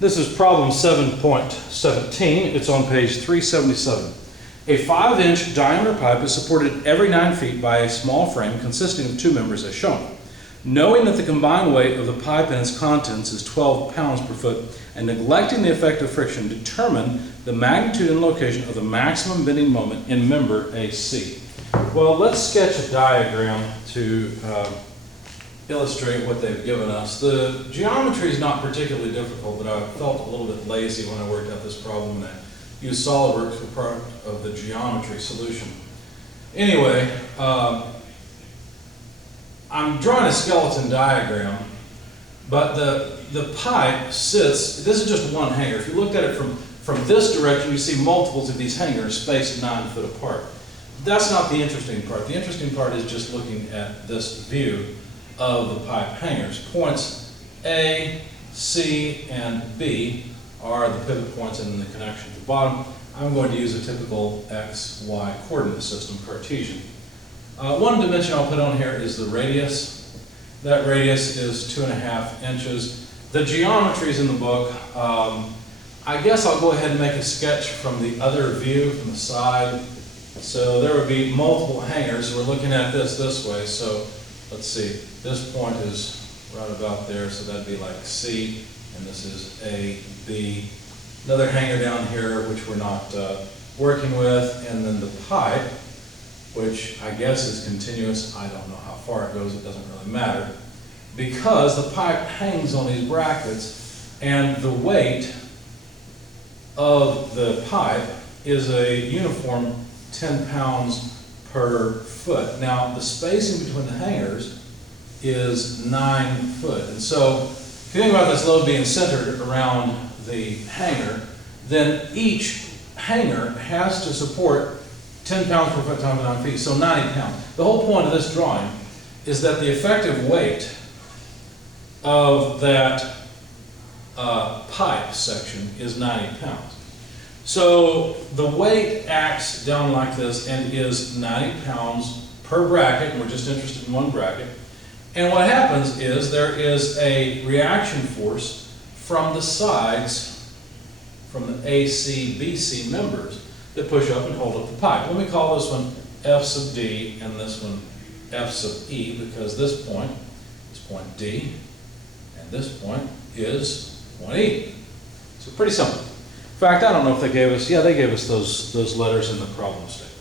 This is problem 7.17. It's on page 377. A 5-inch diameter pipe is supported every 9 feet by a small frame consisting of 2 members as shown. Knowing that the combined weight of the pipe and its contents is 12 pounds per foot, and neglecting the effect of friction, determine the magnitude and location of the maximum bending moment in member AC. Well, let's sketch a diagram to illustrate what they've given us. The geometry is not particularly difficult, but I felt a little bit lazy when I worked out this problem, and I used SOLIDWORKS for part of the geometry solution. Anyway, I'm drawing a skeleton diagram, but the pipe sits, this is just one hanger. If you looked at it from this direction, you see multiples of these hangers spaced 9 foot apart. That's not the interesting part. The interesting part is just looking at this view of the pipe hangers. Points A, C, and B are the pivot points and the connection at the bottom. I'm going to use a typical X, Y coordinate system, Cartesian. One dimension I'll put on here is the radius. That radius is 2.5 inches. The geometry is in the book. I guess I'll go ahead and make a sketch from the other view, from the side. So there would be multiple hangers. We're looking at this way. So let's see, this point is right about there, so that'd be like C, and this is A, B. Another hanger down here, which we're not working with, and then the pipe, which I guess is continuous. I don't know how far it goes, it doesn't really matter, because the pipe hangs on these brackets, and the weight of the pipe is a uniform 10 pounds per foot. Now, the spacing between the hangers is 9 foot. And so, if you think about this load being centered around the hanger, then each hanger has to support 10 pounds per foot times 9 feet, so 90 pounds. The whole point of this drawing is that the effective weight of that pipe section is 90 pounds. So the weight acts down like this and is 90 pounds per bracket, and we're just interested in one bracket. And what happens is there is a reaction force from the sides, from the AC, BC members, that push up and hold up the pipe. Let me call this one F sub D and this one F sub E, because this point is point D and this point is point E. So pretty simple. In fact, I don't know if they gave us, they gave us those letters in the problem statement.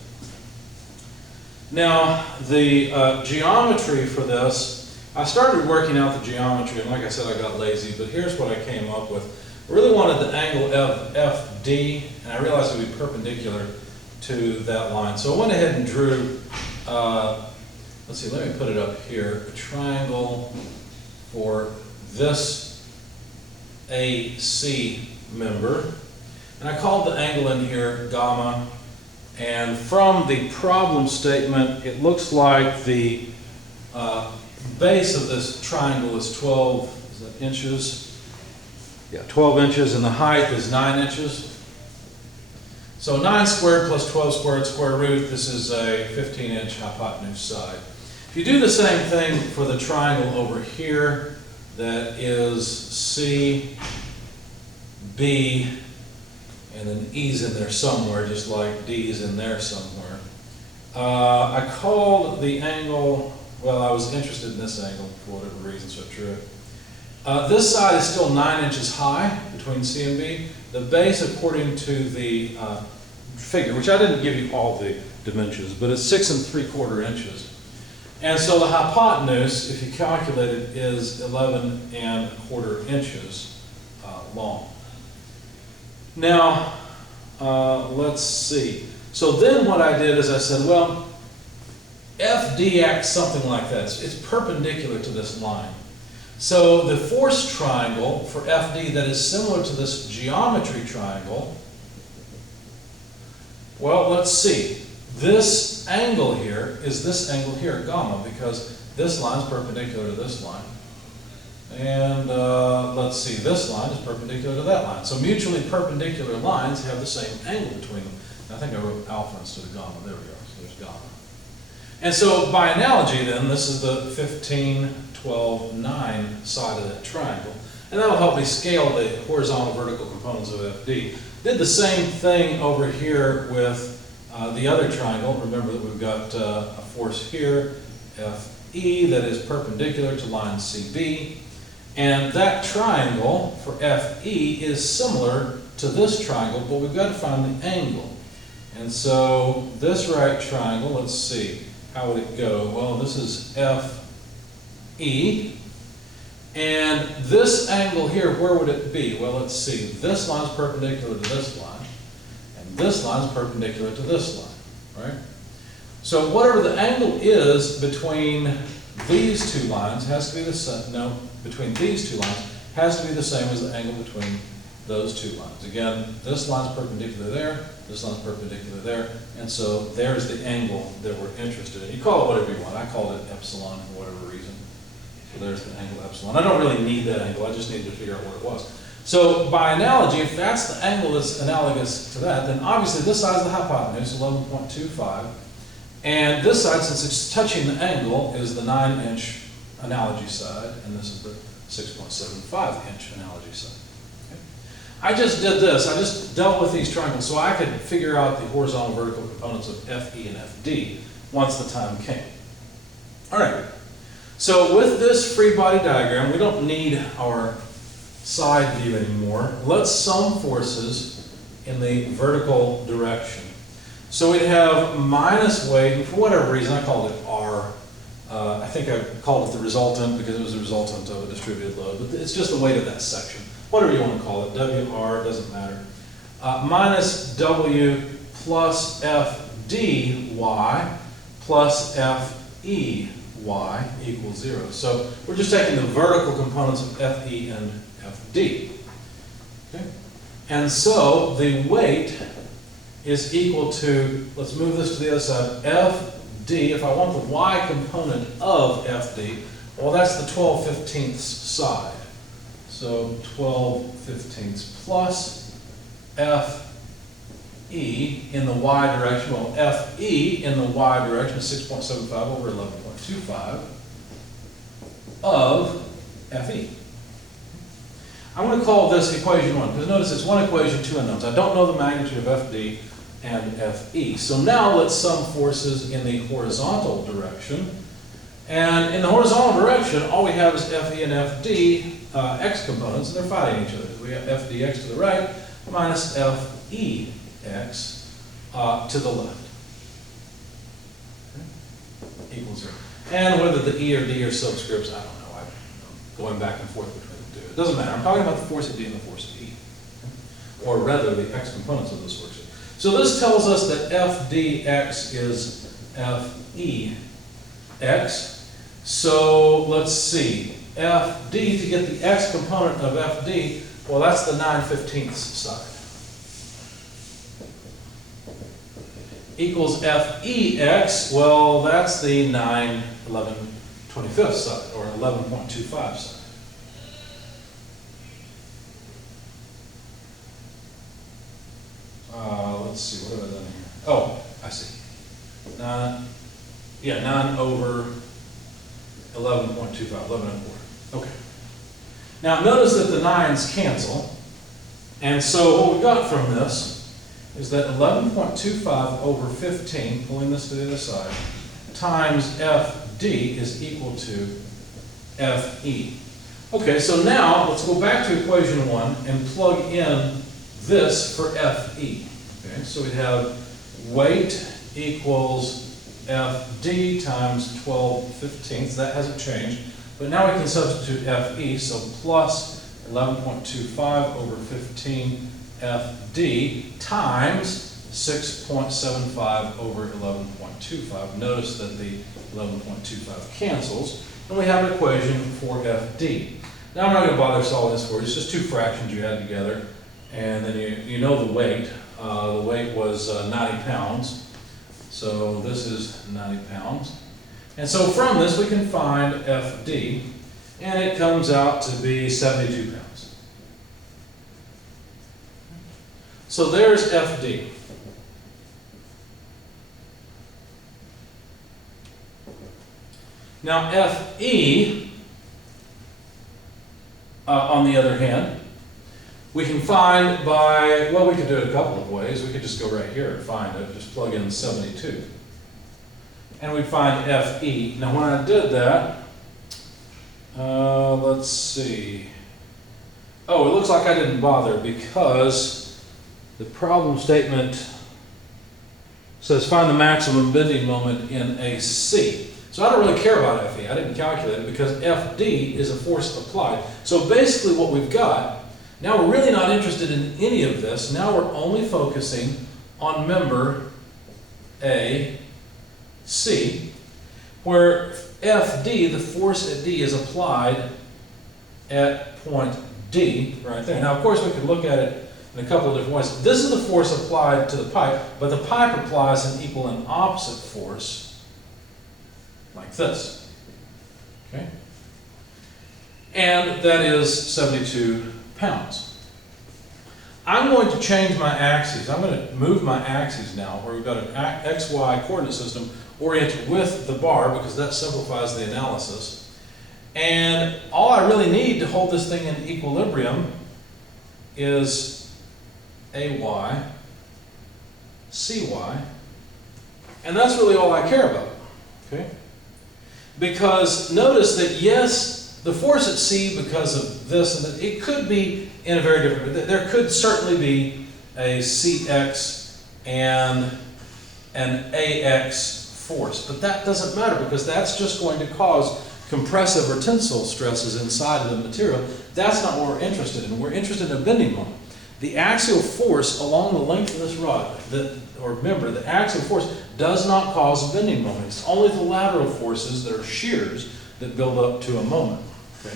Now, the geometry for this, I started working out the geometry, and like I said, I got lazy, but here's what I came up with. I really wanted the angle of FD, and I realized it would be perpendicular to that line. So I went ahead and drew, let's see, let me put it up here, a triangle for this AC member. And I called the angle in here gamma, and from the problem statement, it looks like the base of this triangle is 12 inches. Yeah, 12 inches, and the height is 9 inches. So 9 squared plus 12 squared square root, this is a 15-inch hypotenuse side. If you do the same thing for the triangle over here, that is C, B, and then E's in there somewhere, just like D's in there somewhere. I called the angle, well, I was interested in this angle for whatever reason, so I drew it. This side is still 9 inches high between C and B. The base, according to the figure, which I didn't give you all the dimensions, but it's 6 3/4 inches. And so the hypotenuse, if you calculate it, is 11 1/4 inches long. Now, let's see. So then what I did is I said, well, FD acts something like this. It's perpendicular to this line. So the force triangle for FD that is similar to this geometry triangle, well, let's see. This angle here is this angle here, gamma, because this line is perpendicular to this line. And let's see, this line is perpendicular to that line. So mutually perpendicular lines have the same angle between them. I think I wrote alpha instead of gamma. There we go. So there's gamma. And so by analogy then, this is the 15, 12, 9 side of that triangle. And that'll help me scale the horizontal vertical components of FD. Did the same thing over here with the other triangle. Remember that we've got a force here, FE, that is perpendicular to line CB. And that triangle for FE is similar to this triangle, but we've got to find the angle. And so this right triangle, let's see, how would it go? Well, this is FE. And this angle here, where would it be? Well, let's see. This line is perpendicular to this line, and this line is perpendicular to this line, right? So whatever the angle is between these two lines has to be the same. No, between these two lines has to be the same as the angle between those two lines. Again, this line is perpendicular there, this line is perpendicular there, and so there's the angle that we're interested in. You call it whatever you want. I called it epsilon for whatever reason. So there's the angle epsilon. I don't really need that angle, I just needed to figure out what it was. So by analogy, if that's the angle that's analogous to that, then obviously this side is the hypotenuse, 11.25, and this side, since it's touching the angle, is the 9-inch analogy side, and this is the 6.75-inch analogy side. Okay. I just did this, I just dealt with these triangles so I could figure out the horizontal vertical components of FE and FD once the time came. All right. So with this free body diagram, we don't need our side view anymore. Let's sum forces in the vertical direction. So we'd have minus weight, and for whatever reason I called it R. I think I called it the resultant because it was the resultant of a distributed load, but it's just the weight of that section. Whatever you want to call it, WR, doesn't matter. Minus W plus FDY plus FE y equals 0. So we're just taking the vertical components of FE and FD. Okay? And so the weight is equal to, let's move this to the other side, FD. If I want the y component of FD, well, that's the 12/15 side. So 12/15 plus FE in the y direction. Well, FE in the y direction is 6.75 over 11.25 of FE. I'm going to call this equation 1, because notice it's one equation, two unknowns. I don't know the magnitude of FD and FE. So now let's sum forces in the horizontal direction. And in the horizontal direction, all we have is FE and FD x components, and they're fighting each other. We have FDX to the right minus FEX to the left. Okay. Equals 0. And whether the E or D are subscripts, I don't know. I'm going back and forth between the two. It doesn't matter. I'm talking about the force of D and the force of E. Or rather, the x components of this force. So this tells us that FDX is FEX. So let's see. FD, to get the x component of FD, well, that's the 9/15 side. Equals FEX, well, that's the 9/11/25 side, or 11.25 side. Let's see, what have I done here? Oh, I see. 9 over 11.25, 11 1/4. Okay. Now notice that the 9's cancel, and so what we got from this is that 11.25 over 15, pulling this to the other side, times FD is equal to FE. Okay, so now let's go back to equation 1 and plug in this for FE. Okay, so we have weight equals FD times 12/15. That hasn't changed. But now we can substitute FE, so plus 11.25 over 15 FD times 6.75 over 11.25. Notice that the 11.25 cancels, and we have an equation for FD. Now I'm not going to bother solving this for you. It's just two fractions you add together, and then you know the weight. The weight was 90 pounds. So this is 90 pounds. And so from this we can find FD, and it comes out to be 72 pounds. So there's FD. Now FE, On the other hand, we can find by, well, we could do it a couple of ways. We could just go right here and find it, just plug in 72. And we'd find FE. Now when I did that, let's see. Oh, it looks like I didn't bother because the problem statement says find the maximum bending moment in a C. So I don't really care about FE. I didn't calculate it because FD is a force applied. So basically what we've got, now we're really not interested in any of this. Now we're only focusing on member A, C, where FD, the force at D, is applied at point D, right there. Now, of course, we could look at it in a couple of different ways. This is the force applied to the pipe, but the pipe applies an equal and opposite force, like this. Okay? And that is 72 pounds. I'm going to change my axes. I'm going to move my axes now, where we've got an XY coordinate system oriented with the bar, because that simplifies the analysis. And all I really need to hold this thing in equilibrium is AY, CY, and that's really all I care about, okay? Because notice that yes, the force at C, because of this, and it could be in a very different, there could certainly be a CX and an AX force, but that doesn't matter because that's just going to cause compressive or tensile stresses inside of the material. That's not what we're interested in. We're interested in a bending moment. The axial force along the length of this rod, remember, the axial force does not cause a bending moment. It's only the lateral forces that are shears that build up to a moment. Okay?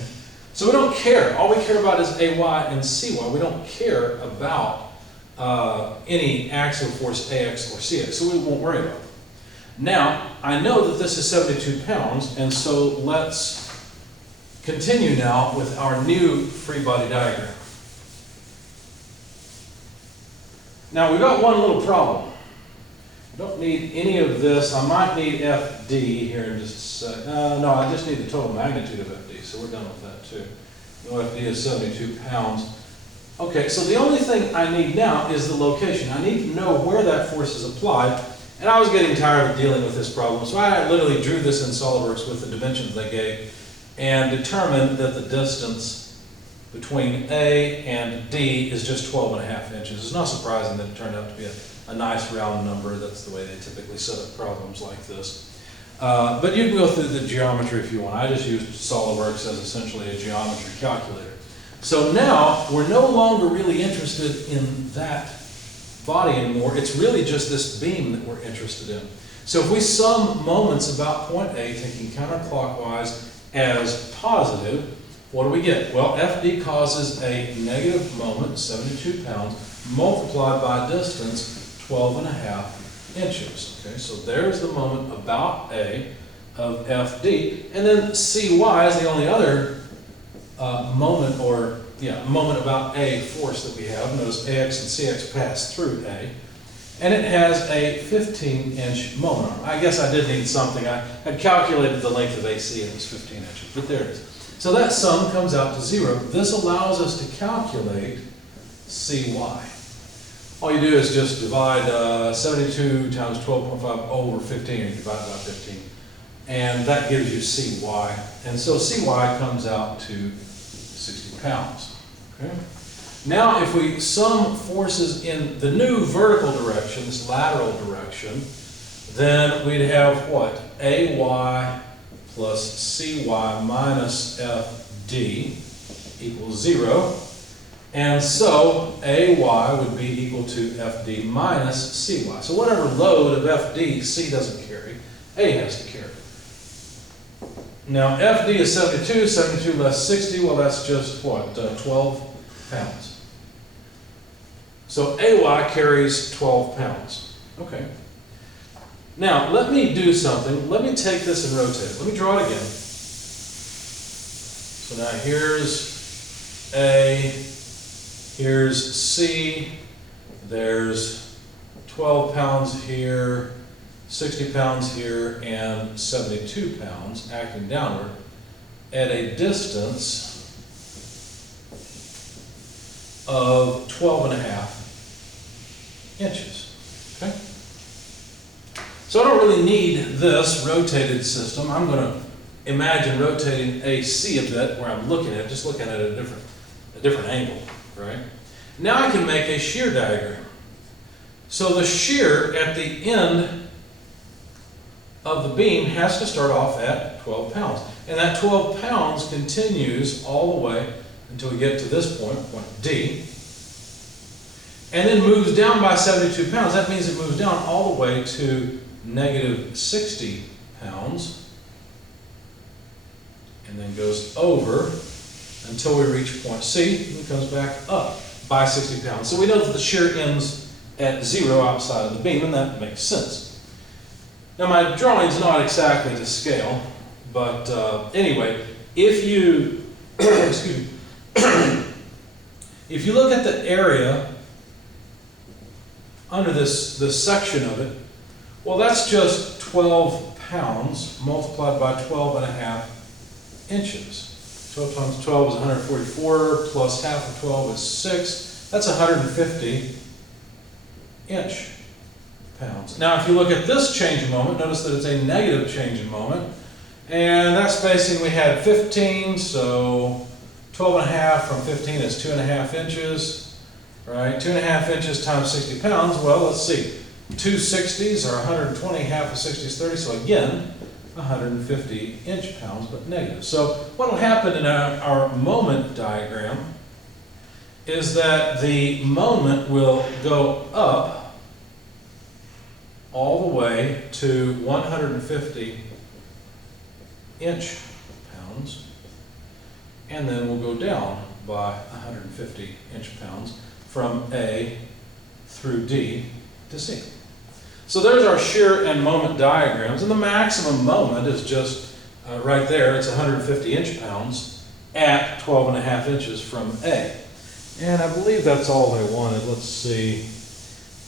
So we don't care. All we care about is AY and CY. We don't care about any axial force AX or CX, so we won't worry about it. Now, I know that this is 72 pounds, and so let's continue now with our new free body diagram. Now, we've got one little problem. I don't need any of this. I might need FD here in just a sec. No, I just need the total magnitude of FD, so we're done with that too. No, FD is 72 pounds. Okay, so the only thing I need now is the location. I need to know where that force is applied. And I was getting tired of dealing with this problem, so I literally drew this in SOLIDWORKS with the dimensions they gave and determined that the distance between A and D is just 12.5 inches. It's not surprising that it turned out to be a nice round number. That's the way they typically set up problems like this. But you can go through the geometry if you want. I just used SOLIDWORKS as essentially a geometry calculator. So now we're no longer really interested in that body anymore. It's really just this beam that we're interested in. So if we sum moments about point A, taking counterclockwise as positive, what do we get? Well, FD causes a negative moment, 72 pounds, multiplied by distance, 12.5 inches. Okay, so there's the moment about A of FD, and then CY is the only other moment about A force that we have. Notice AX and CX pass through A. And it has a 15-inch moment arm. I guess I did need something. I had calculated the length of AC and it was 15 inches, but there it is. So that sum comes out to 0. This allows us to calculate CY. All you do is just divide 72 times 12.5 over 15, and you divide it by 15. And that gives you CY. And so CY comes out to 60 pounds. Okay. Now, if we sum forces in the new vertical direction, this lateral direction, then we'd have what? AY plus CY minus FD equals 0. And so AY would be equal to FD minus CY. So whatever load of FD C doesn't carry, A has to carry. Now, FD is 72, 72 less 60, well, that's just what, 12 pounds. So AY carries 12 pounds. Okay. Now, let me do something. Let me take this and rotate it. Let me draw it again. So now here's A, here's C, there's 12 pounds here, 60 pounds here, and 72 pounds acting downward at a distance of 12.5 inches, okay? So I don't really need this rotated system. I'm going to imagine rotating AC a bit where I'm looking at, just looking at a different angle, right? Now I can make a shear diagram. So the shear at the end of the beam has to start off at 12 pounds. And that 12 pounds continues all the way until we get to this point, point D, and then moves down by 72 pounds. That means it moves down all the way to negative 60 pounds, and then goes over until we reach point C, and comes back up by 60 pounds. So we know that the shear ends at 0 outside of the beam, and that makes sense. Now my drawing's not exactly to scale, but anyway, if you, excuse me, if you look at the area under this section of it, well, that's just 12 pounds multiplied by 12.5 inches. 12 times 12 is 144, plus half of 12 is 6. That's 150 inch pounds. Now, if you look at this change in moment, notice that it's a negative change in moment. And that spacing we had 15, so 12.5 from 15 is 2.5 inches, right? 2.5 inches times 60 pounds, well, let's see. 2 60s are 120, half of 60 is 30, so again, 150 inch pounds, but negative. So what will happen in our moment diagram is that the moment will go up all the way to 150 inch pounds, and then we'll go down by 150 inch pounds from A through D to C. So there's our shear and moment diagrams, and the maximum moment is just right there. It's 150 inch pounds at 12.5 inches from A. And I believe that's all they wanted. Let's see.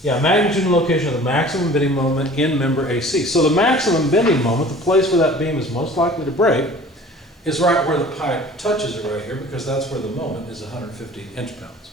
Yeah, magnitude and location of the maximum bending moment in member AC. So the maximum bending moment, the place where that beam is most likely to break, is right where the pipe touches it right here, because that's where the moment is 150 inch pounds.